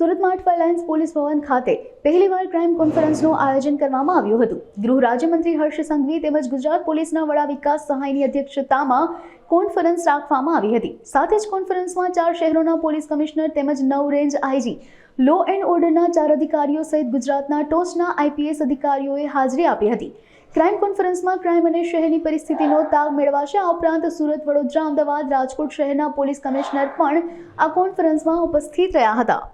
સુરતમાં અઠવાઈ lines police ભવન ખાતે પહેલીવાર ક્રાઇમ કોન્ફરન્સનું આયોજન કરવામાં આવ્યું હતું। ગૃહ રાજ્યમંત્રી હર્ષ સંઘવી તેમજ ગુજરાત પોલીસના વડા વિકાસ સહાયની અધ્યક્ષતામાં કોન્ફરન્સ રાખવામાં આવી હતી। સાથે જ કોન્ફરન્સમાં 4 શહેરોના પોલીસ કમિશનર તેમજ 9 રેન્જ આઈજી, લો એન્ડ ઓર્ડરના 4 અધિકારીઓ સહિત ગુજરાતના ટોચના આઈપીએસ અધિકારીઓએ હાજરી આપી હતી। ક્રાઇમ કોન્ફરન્સમાં ક્રાઇમ અને શહેરની પરિસ્થિતિનો તાગ મેળવાશે। આ ઉપરાંત સુરત, વડોદરા, અમદાવાદ, રાજકોટ શહેરના પોલીસ કમિશનર પણ આ કોન્ફરન્સમાં ઉપસ્થિત રહ્યા હતા।